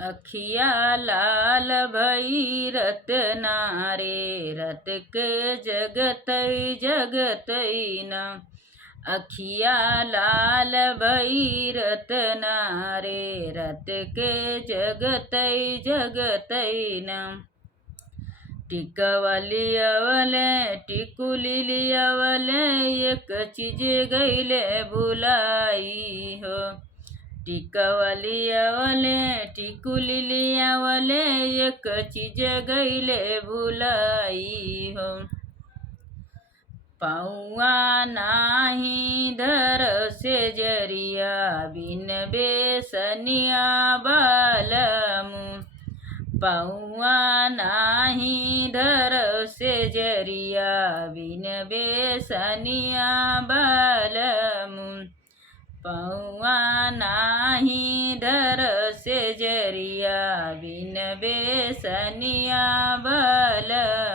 अखिया लाल भई रतना रे, रत के जगतई जगतई न। अखिया लाल भई रतना रे, रत के जगतई जगतई न। टिकवली अवले टिकुली लियावले, एक चीज गईले भुलाई हो। टिकवली अवले टिकुली लियावले, एक चीज गईले भुलाई हो। पौआ नाही धर से जरिया, बिन बेसनिया बालमु। पौआ नाही धर से जरिया, बिन बेसनिया बालमु। पौआ नाही धर से जरिया, बिन बेसनिया बालमु।